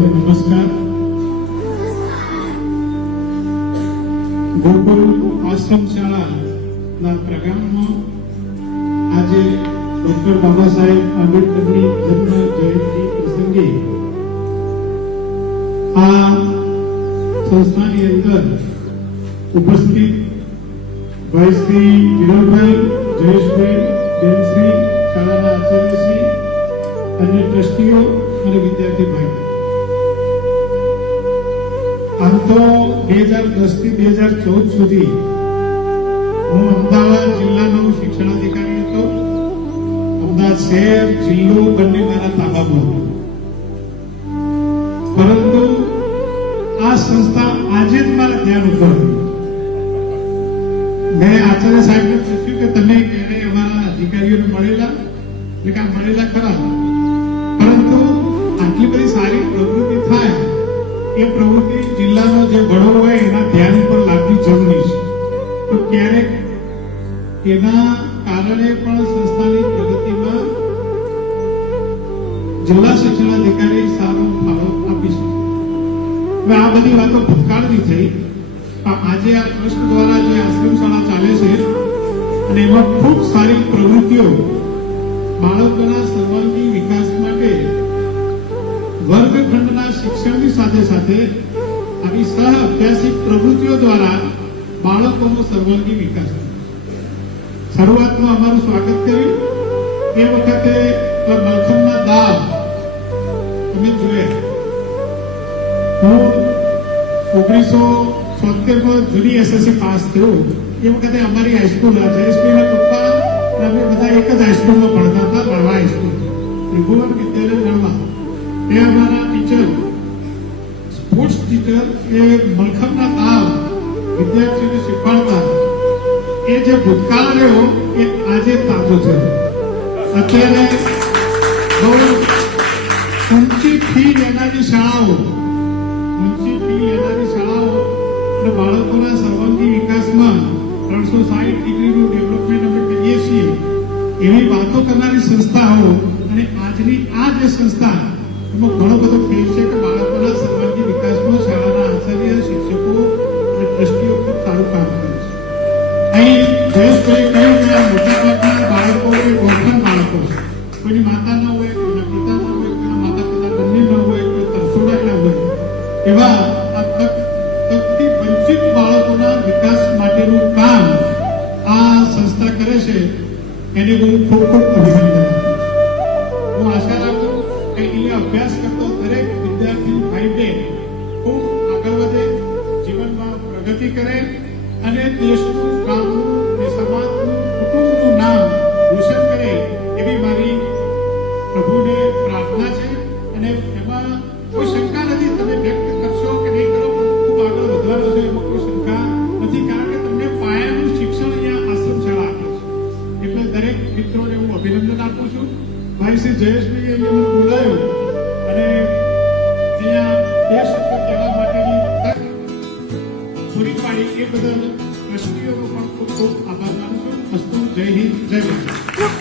નમસ્કાર. ગોકુલ આશ્રમ શાળાના પ્રોગ્રામમાં આજે ડોક્ટર બાબા સાહેબ આંબેડકરની જન્મ જયંતિ પ્રસંગે આ સંસ્થાની અંદર ઉપસ્થિત ભાઈ શ્રી વિરલભાઈ, જયેશભાઈ, બેનશ્રી, શાળાના આચાર્યશ્રી, અન્ય ટ્રસ્ટીઓ અને વિદ્યાર્થી ભાઈ, આમ તો 2010 થી 2014 સુધી હું અમદાવાદ જિલ્લાનો શિક્ષણાધિકારી હતો. અમદાવાદ શહેર જિલ્લો બંને મારા તાબામાં હતો. પરંતુ આ સંસ્થા આજે જ મારા ધ્યાન ઉપર હતી. મેં આચાર્ય સાહેબને પૂછ્યું કે તમે ક્યારે અમારા અધિકારીઓને મળેલા? એટલે કે મળેલા ખરા, પરંતુ આટલી બધી સારી પ્રવૃત્તિ થાય એ પ્રવૃત્તિ જિલ્લાનો જે વડો હોય એના ધ્યાન પર લાગવી જરૂરી છે. તો ક્યારેક એના કારણે પણ સંસ્થાની પ્રગતિમાં જિલ્લા શિક્ષણાધિકારી સારો ફાળો આપી શકે. હવે આ બધી વાતો ભૂતકાળની થઈ, પણ આજે આ ટ્રસ્ટ દ્વારા જે આશ્રમ શાળા ચાલે છે અને એમાં ખૂબ સારી પ્રવૃત્તિઓ બાળકોના સર્વાંગી વિકાસ માટે વર્ગખંડના શિક્ષણની સાથે સાથે આવી સહ અભ્યાસિક પ્રવૃત્તિઓ દ્વારા બાળકોનો સર્વાંગી વિકાસ. શરૂઆતમાં અમારું સ્વાગત કર્યું એ વખતે મલખમના દાવ તમે જોયા. હું 1976માં જૂની એસએસસી પાસ થયો. એ વખતે અમારી હાઈસ્કૂલ જયેશભાઈના પપ્પા અમે બધા એક જ હાઈસ્કૂલમાં ભણતા હતા, ભણવા હાઈસ્કૂલ ત્રિભુવન વિદ્યાલય ભણવા. એ અમારા ટીચર, સ્પોર્ટ્સ ટીચર, એ મલખમના તાવ વિદ્યાર્થીઓને શીખવાડતા. એ જે ભૂતકાળ રહ્યો એ આજે તાજો છે. અત્યારે બહુ ઊંચી ફી લેનારી શાળાઓ અને બાળકોના સર્વાંગી વિકાસમાં 360 ડિગ્રીનું ડેવલપમેન્ટ અમે કરીએ છીએ એવી વાતો કરનારી સંસ્થાઓ અને આજની આ જે સંસ્થા એમાં ઘણો બધો ફેર છે કે બાળકોના સર્વાંગી વિકાસમાં શાળાના આચાર્ય, શિક્ષકો અને ટ્રસ્ટીઓ ખૂબ સારું કામ કરે છે. અહીં જયેશભાઈ કહ્યું કે આ મોટાભાગના બાળકો એ ઓર્ફન બાળકો છે. કોઈની માતા ન હોય, કોઈના પિતા ન હોય, કોઈના માતા પિતા બંને ન હોય, કોઈ તરસોડાયેલા હોય, એવા આ તકથી વંચિત બાળકોના વિકાસ માટેનું કામ આ સંસ્થા કરે છે. એને હું ખૂબ ખૂબ અભિનંદન આપું છું. હું આશા રાખું કે અહીંયા અભ્યાસ કરતો દરેક વિદ્યાર્થી ભાઈ બહેન ખૂબ આગળ વધે, જીવનમાં પ્રગતિ કરે અને દેશનું, ગામનું, સમાજનું, કુટુંબનું નામ રોશન કરે એવી મારી પ્રભુને પ્રાર્થના છે. અને એમાં કોઈ શંકા નથી. તમે વ્યક્ત કરશો કે નહીં કરો, ખૂબ આગળ વધવાનો છે એમાં કોઈ શંકા નથી. કારણ કે તમને પાયાનું શિક્ષણ અહીંયા આશ્રમ શાળા આપે છે. એટલે દરેક મિત્રોને હું અભિનંદન આપું છું. ભાઈ શ્રી જયેશભાઈ અહીંયા હું બોલાયો અને અહીંયા બે શબ્દ કહેવા માટેની તક પૂરી પાડી એ બદલ ટ્રસ્ટીઓનો પણ ખૂબ ખૂબ આભાર માનું છું. અસ્તુ. જય હિન્દ, જય ભારત.